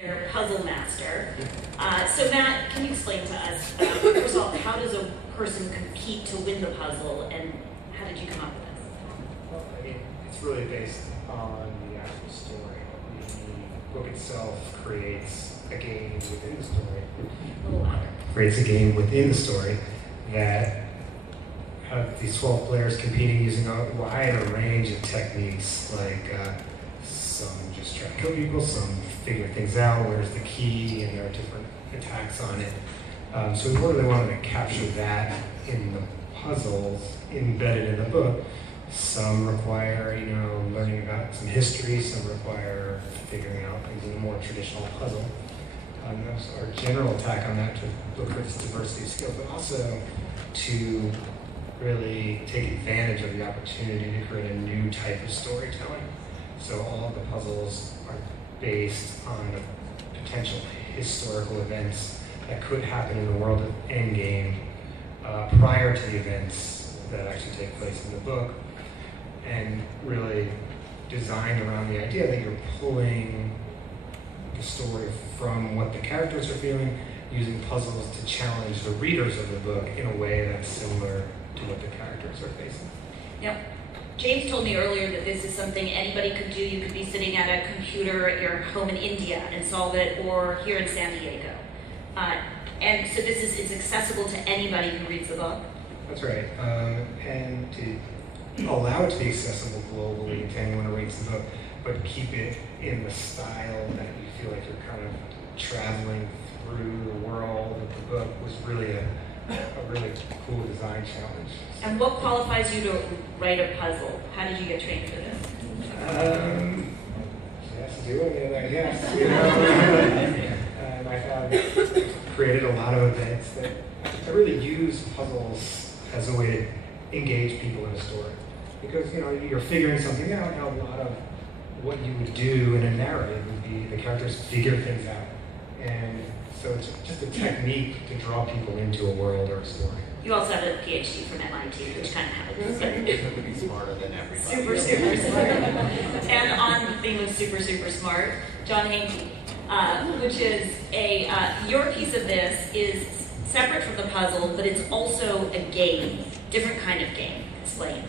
Their puzzle master. So Matt, can you explain to us, first of all, how does a person compete to win the puzzle, and how did you come up with this? Well, I mean, it's really based on the actual story. The book itself creates a game within the story. A little louder. Creates a game within the story that have these 12 players competing using a wide range of techniques, like some just try to kill people, some figure things out, where's the key, and there are different attacks on it. So we really wanted to capture that in the puzzles embedded in the book. Some require, learning about some history, some require figuring out things in a more traditional puzzle. That's our general attack on that, to look for this diversity of skill, but also to really take advantage of the opportunity to create a new type of storytelling. So all of the puzzles are based on potential historical events that could happen in the world of Endgame prior to the events that actually take place in the book, and really designed around the idea that you're pulling the story from what the characters are feeling, using puzzles to challenge the readers of the book in a way that's similar to what the characters are facing. Yep. James told me earlier that this is something anybody could do. You could be sitting at a computer at your home in India and solve it, or here in San Diego. And so it's accessible to anybody who reads the book? That's right. And to allow it to be accessible globally to anyone who reads the book, but keep it in the style that you feel like you're kind of traveling through the world of the book was really a really cool design challenge. And what qualifies you to write a puzzle? How did you get trained for this? Just doing it, I guess. And I have created a lot of events that I really use puzzles as a way to engage people in a story. Because you're figuring something out, and a lot of what you would do in a narrative would be the characters figure things out. And so it's just a technique to draw people into a world or a story. You also have a PhD from MIT, which kind of helps. To be smarter than everybody. Super smart. And on the theme of super smart, John Hanke, which is your piece of this is separate from the puzzle, but it's also a game, different kind of game. Explain.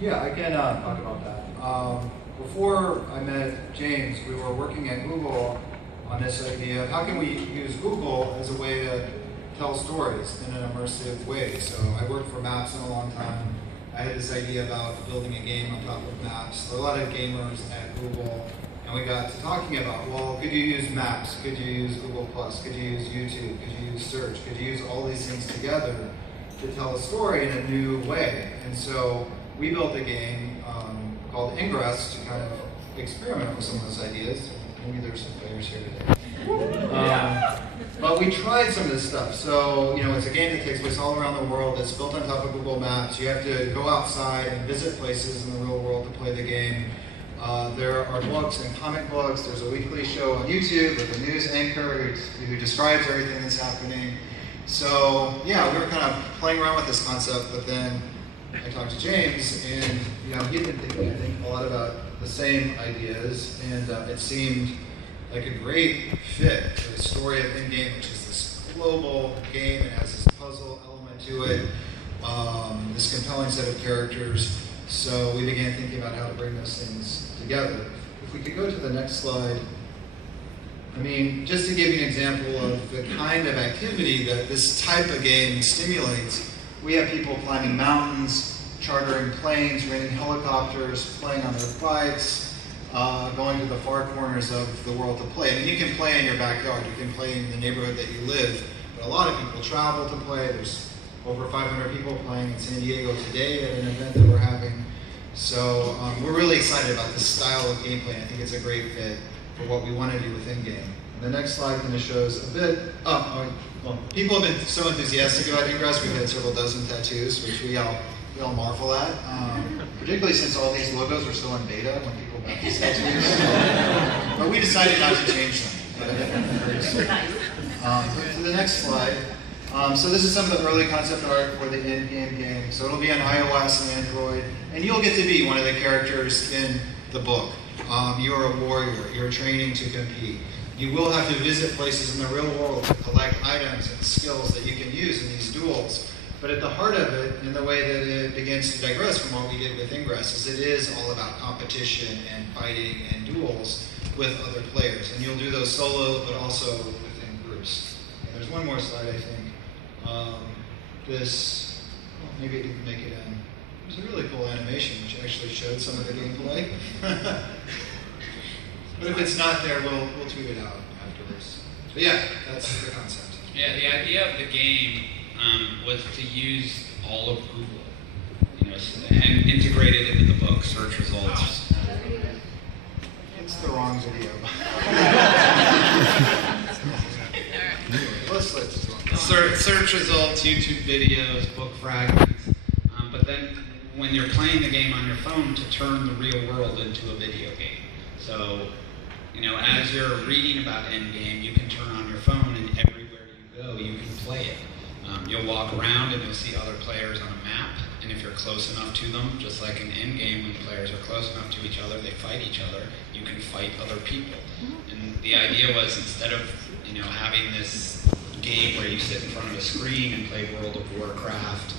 Yeah, I can talk about that. Before I met James, we were working at Google on this idea of how can we use Google as a way to tell stories in an immersive way. So I worked for Maps in a long time. I had this idea about building a game on top of Maps. There are a lot of gamers at Google, and we got to talking about, well, could you use Maps? Could you use Google+? Could you use YouTube? Could you use Search? Could you use all these things together to tell a story in a new way? And so we built a game called Ingress to kind of experiment with some of those ideas. Maybe there's some players here today. But we tried some of this stuff. So, it's a game that takes place all around the world. It's built on top of Google Maps. You have to go outside and visit places in the real world to play the game. There are books and comic books. There's a weekly show on YouTube with a news anchor who describes everything that's happening. So, yeah, we were kind of playing around with this concept, but then I talked to James, and he'd been thinking, I think, a lot about the same ideas, and it seemed like a great fit to the story of Endgame, which is this global game. It has this puzzle element to it, this compelling set of characters. So we began thinking about how to bring those things together. If we could go to the next slide. Just to give you an example of the kind of activity that this type of game stimulates, we have people climbing mountains, chartering planes, renting helicopters, playing on their bikes, going to the far corners of the world to play. You can play in your backyard, you can play in the neighborhood that you live, but a lot of people travel to play. There's over 500 people playing in San Diego today at an event that we're having. So we're really excited about this style of gameplay. I think it's a great fit for what we want to do with Endgame. The next slide kind of shows a bit, people have been so enthusiastic about Ingress. We've had several dozen tattoos, which we all marvel at, particularly since all these logos are still in beta when people got these tattoos. But we decided not to change them. Go to the next slide. So this is some of the early concept art for the Endgame game. So it'll be on iOS and Android, and you'll get to be one of the characters in the book. You're a warrior. You're training to compete. You will have to visit places in the real world to collect items and skills that you can use in these duels. But at the heart of it, in the way that it begins to digress from what we did with Ingress, is it is all about competition and fighting and duels with other players. And you'll do those solo, but also within groups. And there's one more slide, I think. Maybe it didn't make it in. There's a really cool animation which actually showed some of the gameplay. But if it's not there, we'll tweet it out afterwards. But yeah, that's the concept. Yeah, the idea of the game was to use all of Google, and integrate it into the book, search results. It's the wrong video. Search results, YouTube videos, book fragments. But then when you're playing the game on your phone, to turn the real world into a video game. So, as you're reading about Endgame, you can turn on your phone and everywhere you go, you can play it. You'll walk around and you'll see other players on a map, and if you're close enough to them, just like in Endgame, when players are close enough to each other, they fight each other, you can fight other people. And the idea was, instead of having this game where you sit in front of a screen and play World of Warcraft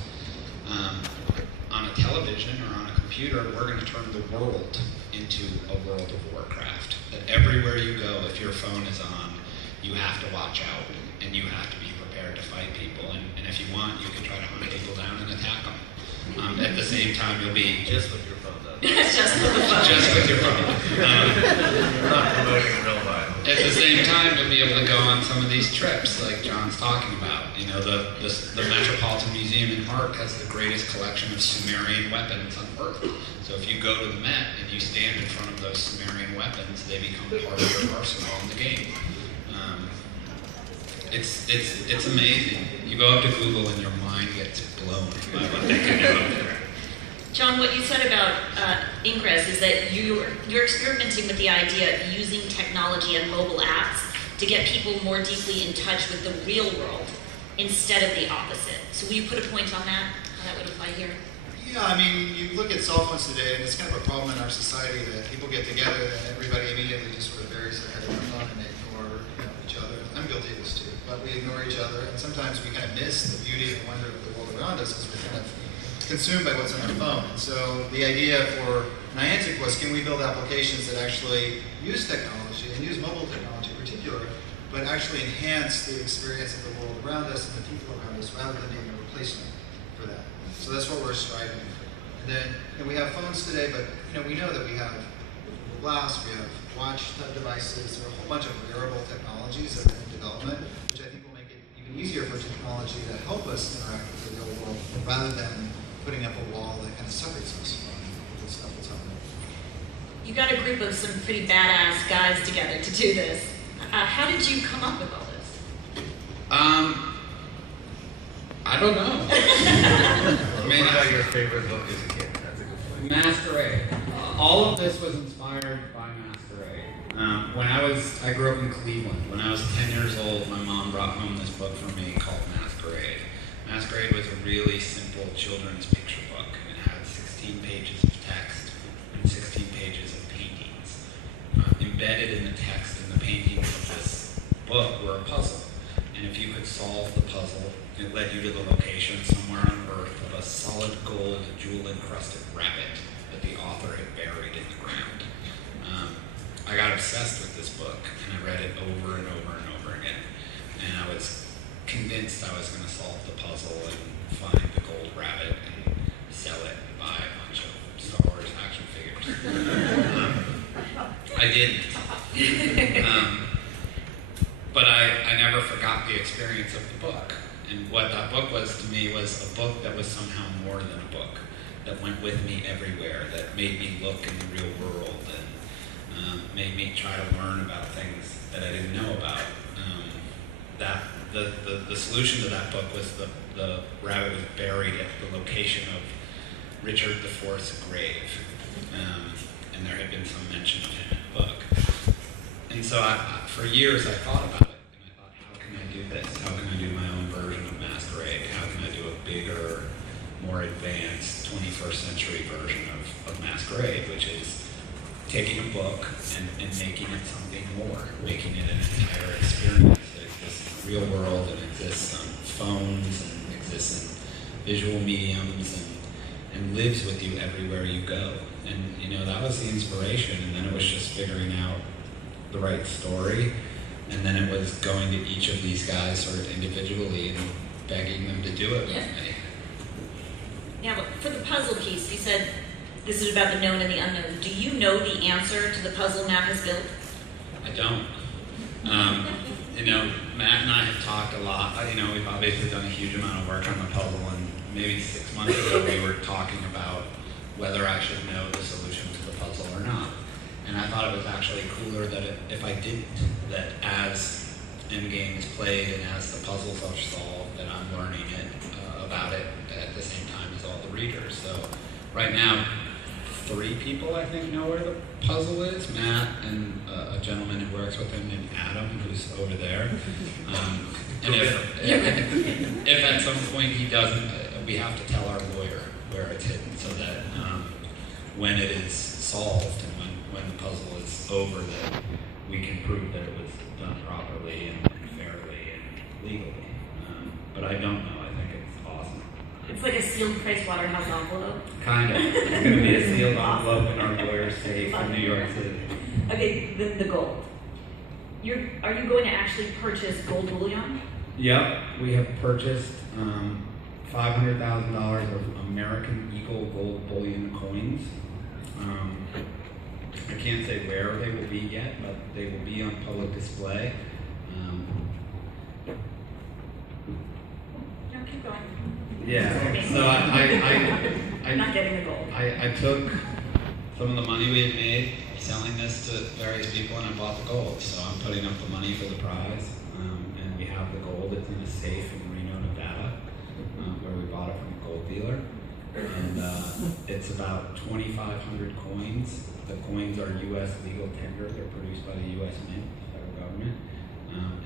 on a television or on a computer, we're going to turn the world into a World of Warcraft. That everywhere you go, if your phone is on, you have to watch out and you have to be prepared to fight people. And if you want, you can try to hunt people down and attack them. At the same time, you'll be Just with your phone, though. Just with the phone. just with your phone. We're not promoting real violence. At the same time, you'll be able to go on some of these trips, like John's talking about. The Metropolitan Museum in Hart has the greatest collection of Sumerian weapons on Earth. So if you go to the Met and you stand in front of those Sumerian weapons, they become part of your arsenal in the game. It's amazing. You go up to Google and your mind gets blown by what they can do up there. John, what you said about Ingress is that you're experimenting with the idea of using technology and mobile apps to get people more deeply in touch with the real world instead of the opposite. So will you put a point on that, how that would apply here? Yeah, I mean, you look at cell phones today, and it's kind of a problem in our society that people get together and everybody immediately just sort of buries their head in their phone and they ignore each other. I'm guilty of this too, but we ignore each other, and sometimes we kind of miss the beauty and wonder of the world around us as we're kind of consumed by what's on our phone. And so the idea for Niantic was, can we build applications that actually use technology, and use mobile technology in particular, but actually enhance the experience of the world around us and the people around us, rather than being a replacement for that. So that's what we're striving for. And then we have phones today, but we know that we have Google Glass, we have watch type devices, there are a whole bunch of wearable technologies that are in development, which I think will make it even easier for technology to help us interact with the real world, rather than putting up a wall that kind of separates us from the stuff that's happening. You got a group of some pretty badass guys together to do this. How did you come up with all this? I don't know. What about your favorite book as a kid? That's a good point. Masquerade. All of this was inspired by Masquerade. I grew up in Cleveland. When I was 10 years old, my mom brought home this book for me called Masquerade. Masquerade was a really simple children's picture book. It had 16 pages of text and 16 pages of paintings. Embedded in the text and the paintings of this book were a puzzle. And if you could solve the puzzle, it led you to the location somewhere on Earth of a solid gold, jewel-encrusted rabbit that the author had buried in the ground. I got obsessed with this book, and I read it over and over and over again. And I was convinced I was going to solve the puzzle and find the gold rabbit and sell it and buy a bunch of Star Wars action figures. I didn't. But I never forgot the experience of the book. And what that book was to me was a book that was somehow more than a book, that went with me everywhere, that made me look in the real world, and made me try to learn about things that I didn't know about. The solution to that book was the rabbit was buried at the location of Richard IV's grave. And there had been some mention of him in the book. And so for years I thought about it, and I thought, how can I do this? How can I do my own version of Masquerade? How can I do a bigger, more advanced 21st century version of Masquerade, which is taking a book and making it something more, making it an entire experience that exists in the real world and exists on phones and exists in visual mediums and lives with you everywhere you go. And you know, that was the inspiration, and then it was just figuring out the right story, and then it was going to each of these guys sort of individually and begging them to do it with me. Now, for the puzzle piece, you said this is about the known and the unknown. Do you know the answer to the puzzle Matt has built? I don't. You know, Matt and I have talked a lot. You know, we've obviously done a huge amount of work on the puzzle, and maybe 6 months ago we were talking about whether I should know the solution to the puzzle or not. And I thought it was actually cooler that if I didn't, that as Endgame is played and as the puzzles are solved, that I'm learning about it at the same time as all the readers. So right now, 3 people I think know where the puzzle is. Matt and a gentleman who works with him named Adam, who's over there. And if at some point he doesn't, we have to tell our lawyer where it's hidden so that when it is solved and when the puzzle is over, that we can prove that it was done properly and fairly and legally. But I don't know. I think it's awesome. It's like a sealed Pricewaterhouse envelope. Kind of. It's going to be a sealed envelope in our lawyer's safe in New York City. Okay, the gold. Are you going to actually purchase gold bullion? Yep, we have purchased $500,000 of American Eagle gold bullion coins. I can't say where they will be yet, but they will be on public display. No, keep going. Yeah, so I'm not getting the gold. I took some of the money we had made selling this to various people, and I bought the gold. So I'm putting up the money for the prize, and we have the gold. It's in a safe in Reno, Nevada, where we bought it from a gold dealer. And it's about 2,500 coins. The coins are U.S. legal tender. They're produced by the U.S. Mint, the federal government.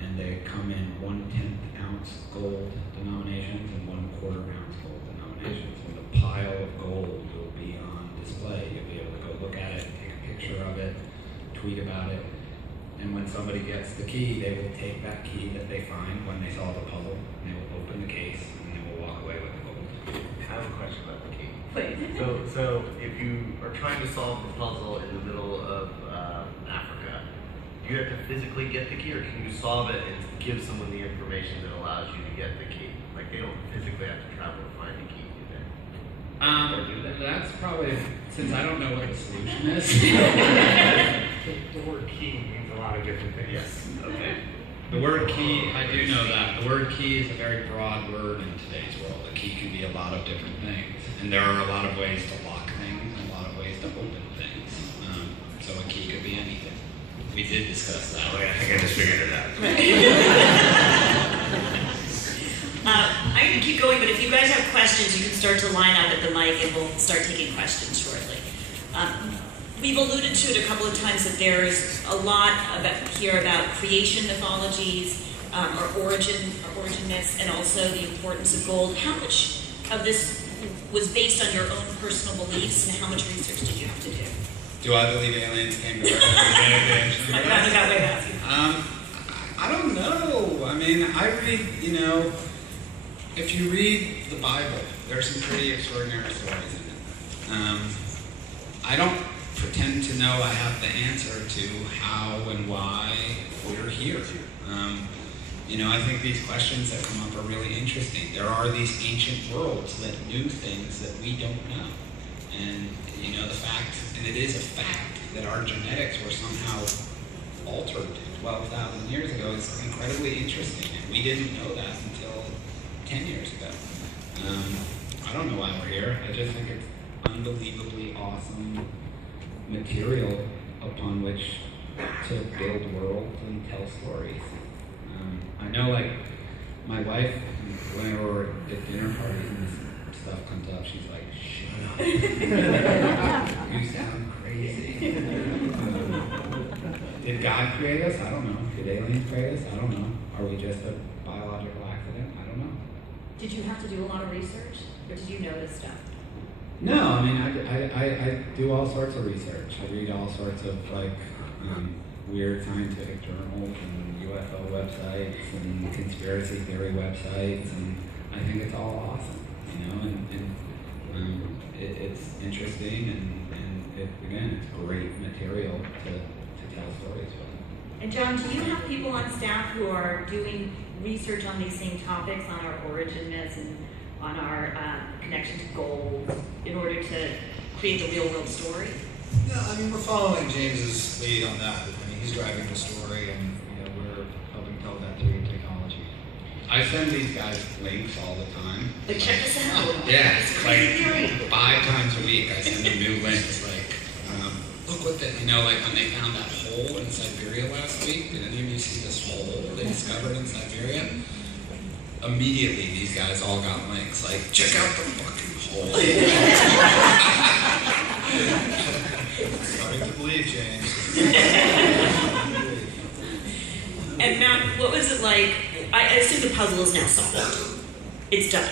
And they come in 1/10 ounce gold denominations and 1/4 ounce gold denominations. And the pile of gold will be on display. You'll be able to go look at it, take a picture of it, tweet about it. And when somebody gets the key, they will take that key that they find when they solve a puzzle, and they will open the case, and they will walk away with the gold. I have a question about the key. Please. So if you are trying to solve the puzzle in the middle of Africa, do you have to physically get the key, or can you solve it and give someone the information that allows you to get the key? Like, they don't physically have to travel to find the key, do they? Or do they? That's probably, since I don't know what the solution is. The word key means a lot of different things. Yes. Okay. The word key, I do know that. The word key is a very broad word in today's world. A key can be a lot of different things. And there are a lot of ways to lock things and a lot of ways to open things. So a key could be anything. We did discuss that. Oh, yeah, I think I just figured it out. I'm going to keep going, but if you guys have questions, you can start to line up at the mic and we'll start taking questions shortly. We've alluded to it a couple of times that there is a lot here about creation mythologies, or origin myths, and also the importance of gold. How much of this was based on your own personal beliefs, and how much research did you have to do? Do I believe aliens came to Earth? I got way back. I don't know. I mean, I read, you know, if you read the Bible, there's some pretty extraordinary stories in it. I don't pretend to know I have the answer to how and why we're here. You know, I think these questions that come up are really interesting. There are these ancient worlds that knew things that we don't know. And, you know, the fact, and it is a fact, that our genetics were somehow altered 12,000 years ago is incredibly interesting. And we didn't know that until 10 years ago. I don't know why we're here. I just think it's unbelievably awesome material upon which to build worlds and tell stories. I know, like, my wife, whenever we're at dinner parties and this stuff comes up, she's like, shut up. You sound crazy. Did God create us? I don't know. Did aliens create us? I don't know. Are we just a biological accident? I don't know. Did you have to do a lot of research, or did you know this stuff? No, I mean, I do all sorts of research. I read all sorts of weird scientific journals and UFO websites and conspiracy theory websites, and I think it's all awesome, and it's interesting, and again, it's great material to tell stories with. And John, do you have people on staff who are doing research on these same topics, on our origin myths and on our connection to gold, in order to create the real world story? No, I mean, we're following James's lead on that. I mean, he's driving the story, and we're helping tell that through technology. I send these guys links all the time. Like, check this out. Yeah, It's it's crazy theory. like 5 times a week I send them new links. Like, look what the, like when they found that hole in Siberia last week. Did any of you see this hole they discovered in Siberia? Immediately, these guys all got links. Like, check out the fucking hole. Starting to believe, James. And Matt, what was it like? I assume the puzzle is now solved. It's done.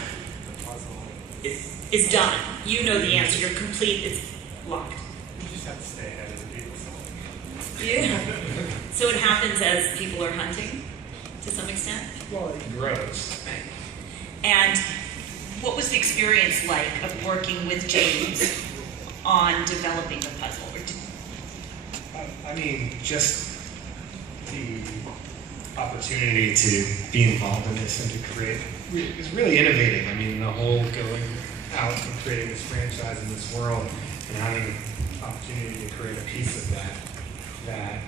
It's done. You know the answer. You're complete. It's locked. You just have to stay ahead of the people. Yeah. So it happens as people are hunting, to some extent. Well, it grows. Right. And what was the experience like of working with James on developing the puzzle? I mean, just the opportunity to be involved in this and to create is really innovating. I mean, the whole going out and creating this franchise in this world and having the opportunity to create a piece of that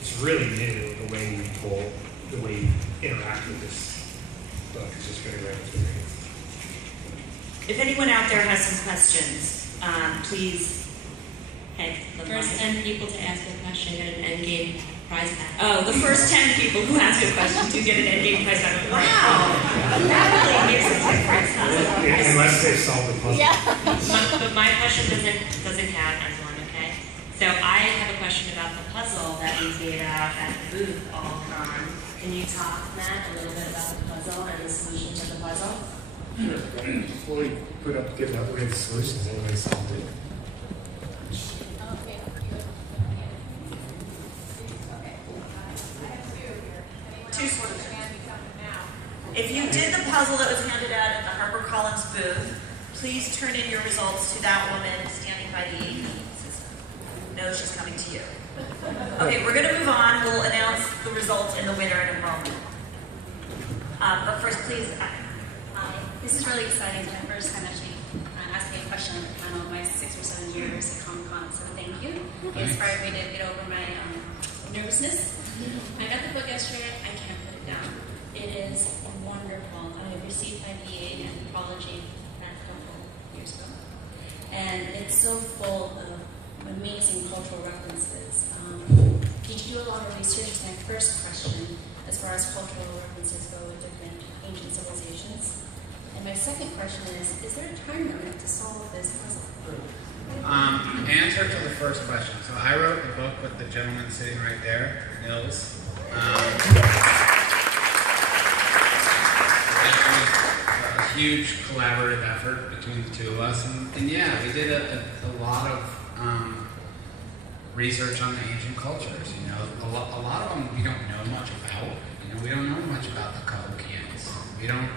is really new. The way you pull, the way you interact with this book has just been a great experience. If anyone out there has some questions, please. First 10 people to ask a question get an Endgame prize pack. Oh, the first 10 people who ask a question do get an Endgame prize pack. Wow! That really makes a difference, huh? Unless they've solved the puzzle. But my question doesn't count as one, okay? So I have a question about the puzzle that we gave out at the booth all con. Can you talk, Matt, a little bit about the puzzle and the solution to the puzzle? Sure. Before we give away the solutions, anybody solved it? If you did the puzzle that was handed out at the HarperCollins booth, please turn in your results to that woman standing by the AV system. No, she's coming to you. Okay, we're going to move on. We'll announce the results and the winner in a moment. But first, please. This is really exciting. It's my first time actually asking a question on the panel in my 6 or 7 years at Comic-Con, so thank you. It inspired me to get over my nervousness. I got the book yesterday. I can't put it down. It is wonderful. I received my BA in anthropology back a couple years ago. And it's so full of amazing cultural references. Did you do a lot of research? Is my first question, as far as cultural references go with different ancient civilizations. And my second question is there a time limit to solve this puzzle? Answer to the first question. So I wrote the book with the gentleman sitting right there, Nils. A huge collaborative effort between the two of us, and yeah, we did a lot of research on the ancient cultures. A lot of them we don't know much about. We don't know much about the Cahokians. We don't.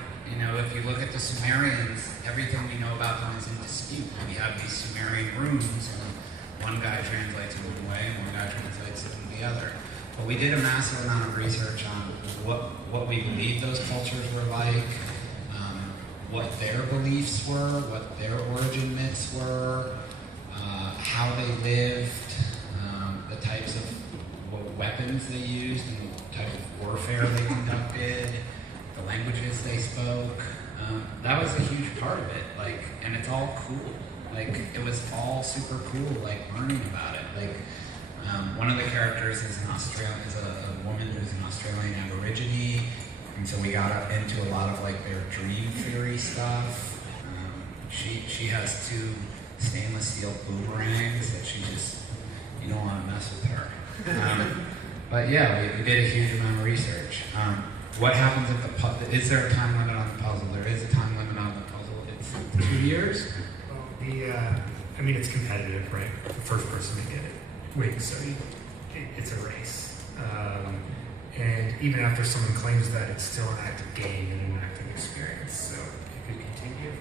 If you look at the Sumerians, everything we know about them is in dispute. We have these Sumerian runes, and one guy translates it one way, and one guy translates it the other. But we did a massive amount of research on what we believe those cultures were like, what their beliefs were, what their origin myths were, how they lived, the types of weapons they used, and the type of warfare they conducted, the languages they spoke. That was a huge part of it. And it's all cool. It was all super cool. Learning about it. One of the characters is a woman who's an Australian Aborigine. And so we got into a lot of their dream theory stuff. She has 2 stainless steel boomerangs that you don't want to mess with her. But yeah, we did a huge amount of research. What happens if the puzzle, is there a time limit on the puzzle? There is a time limit on the puzzle. It's 2 years? I mean, it's competitive, right? The first person to get it wins, so it's a race. And even after someone claims that, it's still an active game and an active experience, so it could continue.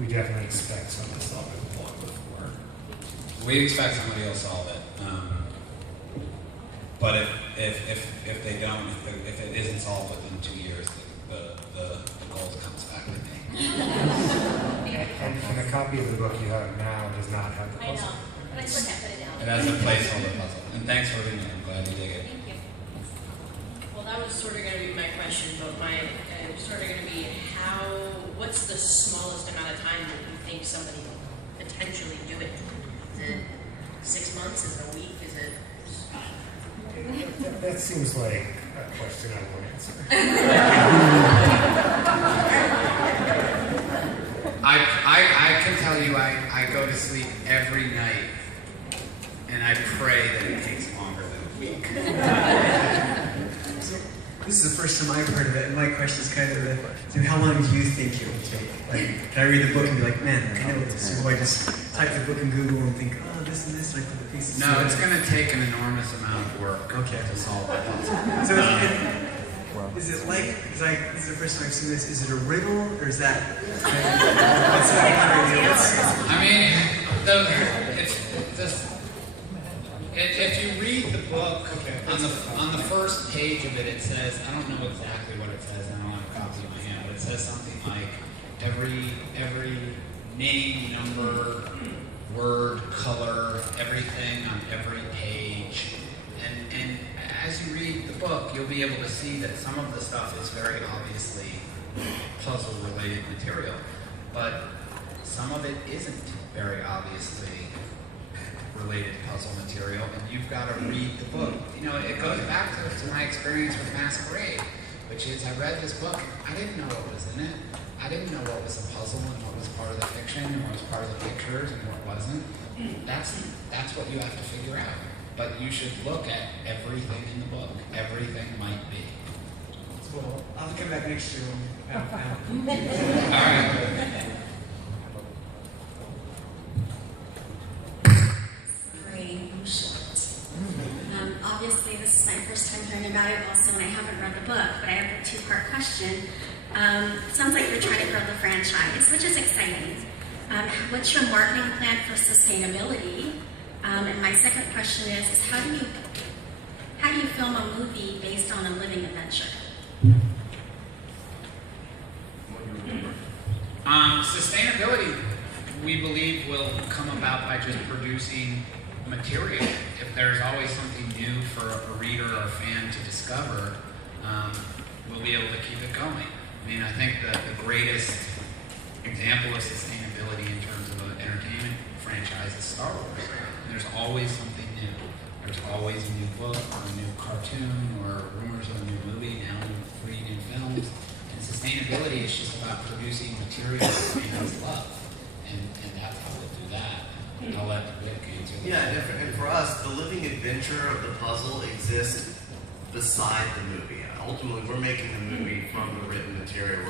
We definitely expect someone to solve it long before. We expect somebody will solve it. But if they don't, if it isn't solved within 2 years, the gold comes back to me. And a copy of the book you have now does not have the I puzzle. know, but I still can't put it down. It has a placeholder puzzle. And thanks for reading it. I'm glad you dig it. Thank you. Well, that was sort of going to be my question, but mine was sort of going to be what's the smallest amount of time that you think somebody will potentially do it? Is it 6 months? Is it a week? Is it... That seems like a question I won't answer. I can tell you I go to sleep every night and I pray that it takes longer than a week. So, this is the first time I've heard of it, and my question is kind of so how long do you think it will take? Like, can I read the book and be like, man, I know this, or do I just type the book in Google and think, oh, this and this, like put the pieces No, together? it's going to take an enormous amount of work to solve it. So is it like, this is the first time I've seen this, is it a riddle, or is that, what's that? I mean, if you read the book, on the first page of it, it says, I don't know exactly what it says, I don't have a copy in my hand, but it says something like, every name, number, word, color, everything on every page. And as you read the book, you'll be able to see that some of the stuff is very obviously puzzle-related material, but some of it isn't very obviously related puzzle material, and you've got to read the book. You know, it goes back to my experience with Masquerade, which is I read this book, I didn't know what was in it. I didn't know what was a puzzle and what was part of the fiction and what was part of the pictures and what wasn't. That's what you have to figure out. But you should look at everything in the book. Everything might be. Well, I'll have to come back next year when All right. Sorry, I'm short. Obviously, this is my first time hearing about it also, and I haven't read the book, but I have a two-part question. Sounds like you're trying to grow the franchise, which is exciting. What's your marketing plan for sustainability? And my second question is how do you film a movie based on a living adventure? Sustainability, we believe, will come about by just producing material. If there's always something new for a reader or a fan to discover, we'll be able to keep it going. I mean, I think that the greatest example of sustainability in terms of an entertainment franchise is Star Wars. And there's always something new. There's always a new book or a new cartoon or rumors of a new movie, now 3 new films. And sustainability is just about producing material that fans love. And that's how we'll do that. And I'll let Rick answer that. Yeah, and for us, the living adventure of the puzzle exists beside the movie. Ultimately, we're making the movie from the written material.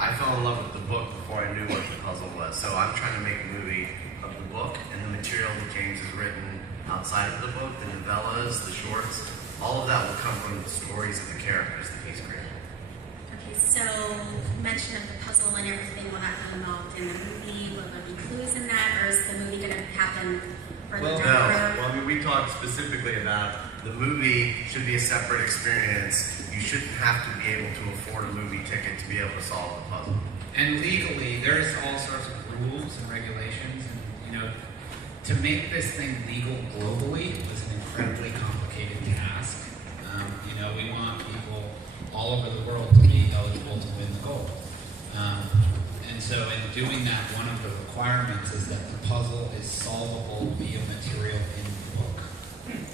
I fell in love with the book before I knew what the puzzle was. So I'm trying to make a movie of the book and the material that James has written outside of the book, the novellas, the shorts. All of that will come from the stories of the characters that he's created. Okay, so mention of the puzzle and everything, will that be involved in the movie? Will there be clues in that, or is the movie going to happen further down the road? Well, I mean, we talked specifically about the movie should be a separate experience. You shouldn't have to be able to afford a movie ticket to be able to solve the puzzle. And legally, there's all sorts of rules and regulations, and to make this thing legal globally was an incredibly complicated task. We want people all over the world to be eligible to win the gold. And so in doing that, one of the requirements is that the puzzle is solvable via material in the book.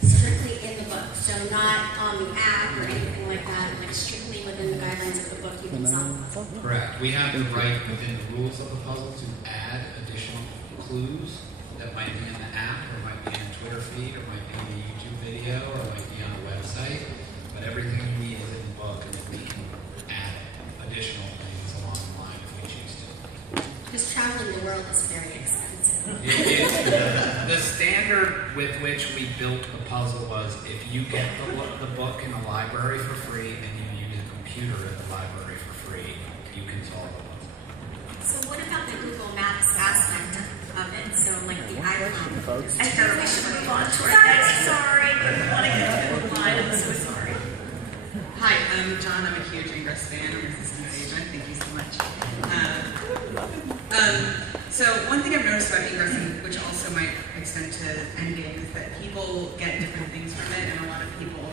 Strictly in the book, so not on the app or anything like that, like strictly within the guidelines of the book you can solve the puzzle. Correct. We have the right within the rules of the puzzle to add additional clues that might be in the app, or might be in a Twitter feed, or might be in a YouTube video, or might be on a website. But everything we need is in the book, and we can add additional things along the line if we choose to. Because traveling the world puzzle is very expensive. The standard with which we built the puzzle was if you get the book in the library for free and you use a computer at the library for free, you can solve the puzzle. So what about the Google Maps aspect of it? So like the iPhone. I think we should move on to our next. Sorry, but I want to get to the line. I'm so sorry. Hi, I'm John. I'm a huge Ingress fan. I'm your assistant agent. Thank you so much. So one thing I've noticed about Ingress, which also might extend to Endgame, is that people get different things from it, and a lot of people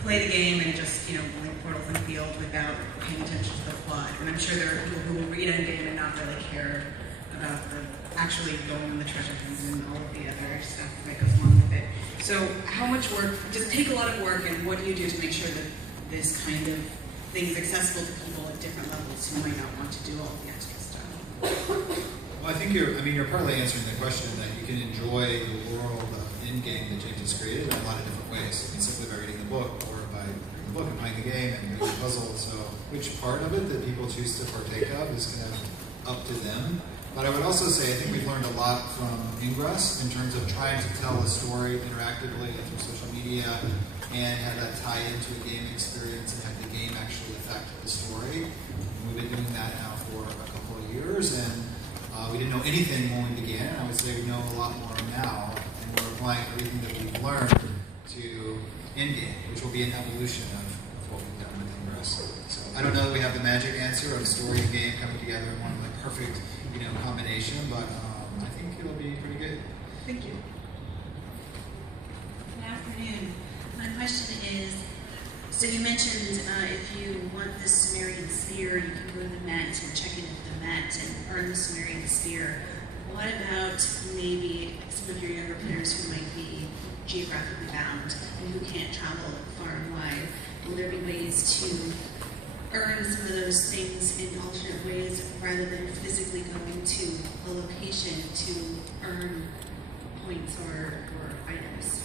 play the game and just, like portals and field without paying attention to the plot. And I'm sure there are people who will read Endgame and not really care about the actually going on the treasure hunt and all of the other stuff that goes along with it. So how much work, does it take a lot of work, and what do you do to make sure that this kind of thing is accessible to people at different levels who might not want to do all the extra stuff? Well, I think you're partly answering the question that you can enjoy the world of Endgame that James has created in a lot of different ways. You can simply by reading the book, or by reading the book and playing the game and doing the puzzle. So which part of it that people choose to partake of is kind of up to them. But I would also say I think we've learned a lot from Ingress in terms of trying to tell a story interactively through social media and have that tie into a game experience and have the game actually affect the story. We've been doing that now for a couple of years, and we didn't know anything when we began. I would say we know a lot more now, and we're applying everything that we've learned to Endgame, which will be an evolution of what we've done with Ingress. So I don't know that we have the magic answer of story and game coming together in one like perfect combination, but I think it'll be pretty good. Thank you. Good afternoon. My question is, so you mentioned if you want the Sumerian sphere, you can go to the Met and check into the Met and earn the Sumerian sphere. What about maybe some of your younger players who might be geographically bound and who can't travel far and wide? Will there be ways to earn some of those things in alternate ways rather than physically going to a location to earn points or items?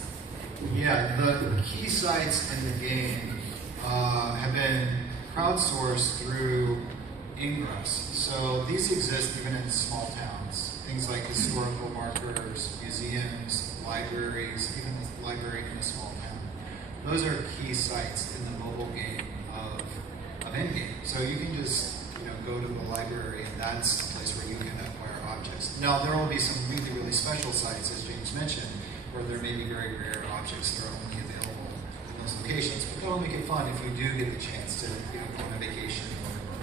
Yeah, the key sites in the game have been crowdsourced through Ingress. So these exist even in small towns. Things like historical markers, museums, libraries, even the library in a small town. Those are key sites in the mobile game of Endgame. So you can just go to the library, and that's a place where you can acquire objects. Now there will be some really, really special sites, as James mentioned, where there may be very rare objects that are only available in those locations. But that'll make it fun if you do get the chance to go on a vacation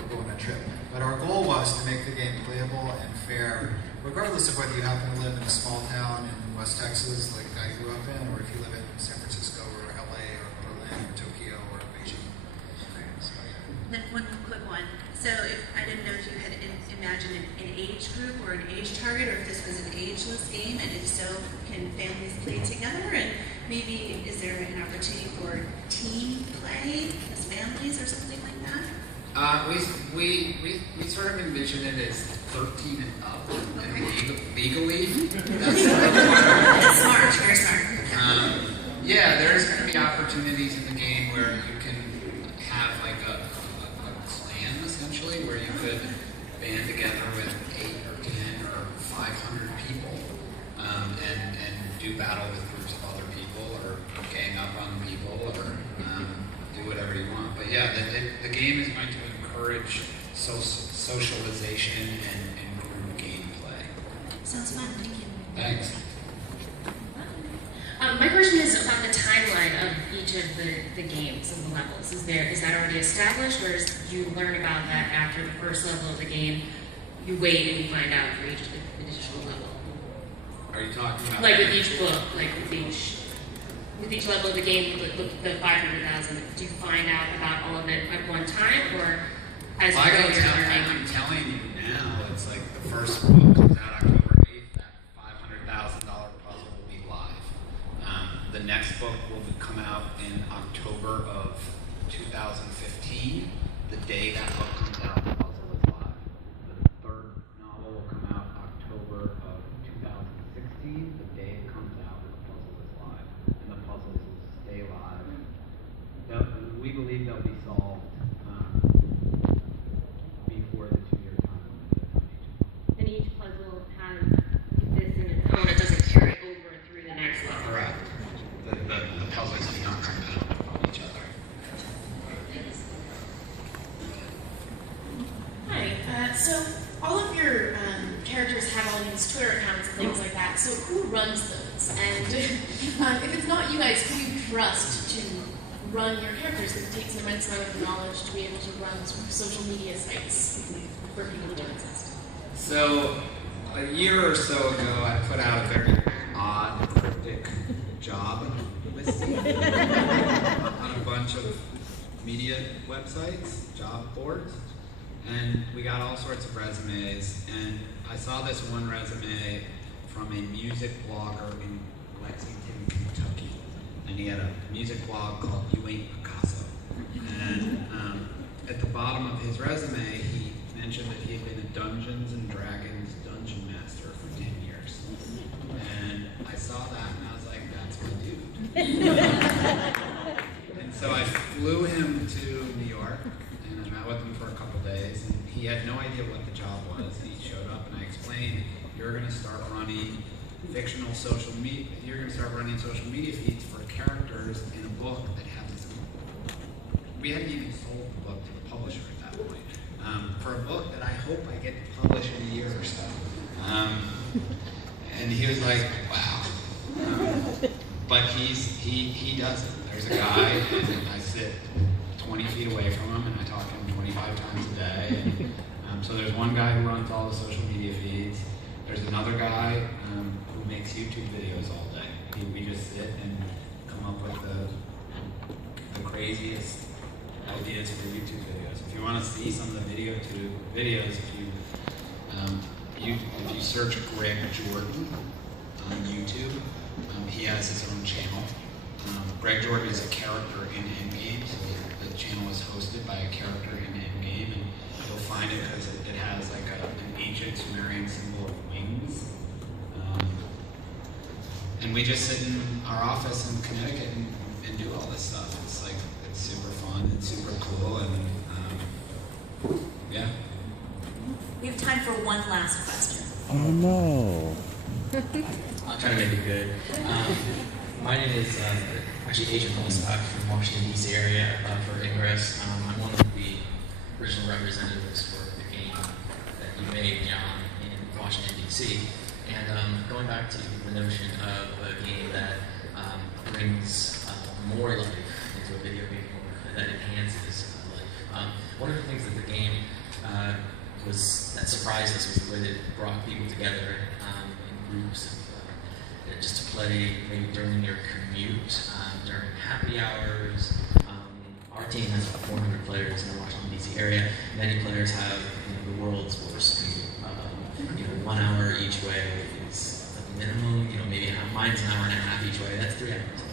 or go on a trip. But our goal was to make the game playable and fair, regardless of whether you happen to live in a small town in West Texas, like I grew up in, or if you live in San Francisco or LA or Berlin or Tokyo or Beijing. Then one quick one. So I didn't know if you had imagined an age group or an age target, or if this was an ageless game, and if so, can families play together? And maybe is there an opportunity for team play as families or something like that? We sort of envision it as 13 and up, Okay. and legally. That's smart, very smart. Yeah, there's going to be opportunities in the game where you can have like a clan, essentially, where you could band together with 8 or 10 or 500 people and do battle with groups of other people, or gang up on people, or do whatever you want. But yeah, the game is going to encourage socialization and group gameplay. Sounds fun, thank you. Thanks. My question is about the timeline of each of the games and the levels. Is that already established, or do you learn about that after the first level of the game? You wait and you find out for each additional level. Are you talking about Like with each book, like with each level of the game, the 500,000. Do you find out about all of it at one time, or as you go, you're learning? I'm telling you now, it's like the first book comes out October 8th. That $500,000 puzzle will be live. The next book will come out in October of 2015. The day that book comes out, the puzzle is live. The third novel will come out October of 2016. The day it comes out, the puzzle is live. And the puzzles will stay live. We believe they'll be solved before the 2-year time limit. And each puzzle has So all of your characters have all these Twitter accounts and things like that. So who runs those? And if it's not you guys, who you trust to run your characters? Because it takes an immense amount of knowledge to be able to run sort of social media sites for people who don't exist. So, a year or so ago, I put out a very odd, cryptic job listing on a bunch of media websites, job boards, and we got all sorts of resumes, and I saw this one resume from a music blogger in Lexington, Kentucky, and he had a music blog called You Ain't Picasso, and at the bottom of his resume, he mentioned that he had been a Dungeons and Dragons dungeon master for 10 years. And I saw that and I was like, that's my dude. And so I flew him to New York and I met with him for a couple days, and he had no idea what the job was. He showed up and I explained, you're gonna start running fictional social media, you're gonna start running social media feeds for characters in a book that has, we hadn't even sold the book to the publisher at that point. For a book that I hope I get to publish in a year or so. And he was like, wow. But he does it. There's a guy, and I sit 20 feet away from him, and I talk to him 25 times a day. And, so there's one guy who runs all the social media feeds. There's another guy who makes YouTube videos all day. We just sit and come up with the craziest ideas for YouTube videos. If you want to see some of the videos, if you search Greg Jordan on YouTube, he has his own channel. Greg Jordan is a character in Endgame, so the channel is hosted by a character in Endgame, and you'll find it because it has like an ancient Sumerian symbol of wings. And we just sit in our office in Connecticut and do all this stuff. It's like, it's super fun, it's super cool, and yeah. We have time for one last question. Oh no. I'll try to make it good. My name is actually Agent Holstock from Washington, D.C. area for Ingress. I'm one of the original representatives for the game that you made, John, in Washington, D.C. And going back to the notion of a game that brings more life into a video game, or that enhances life. One of the things that the game that surprised us was the way that it brought people together in groups, just to play maybe during your commute, during happy hours. Our team has about 400 players in the Washington, D.C. area. Many players have the world's worst commute. 1 hour each way is like minimum. Maybe mine's an hour and a half each way. That's 3 hours.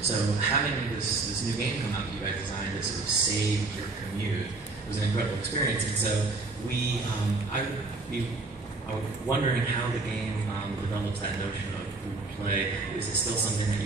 So having this new game come out that you guys designed that sort of saved your commute was an incredible experience. And so I was wondering how the game develops that notion of group play. Is it still something that you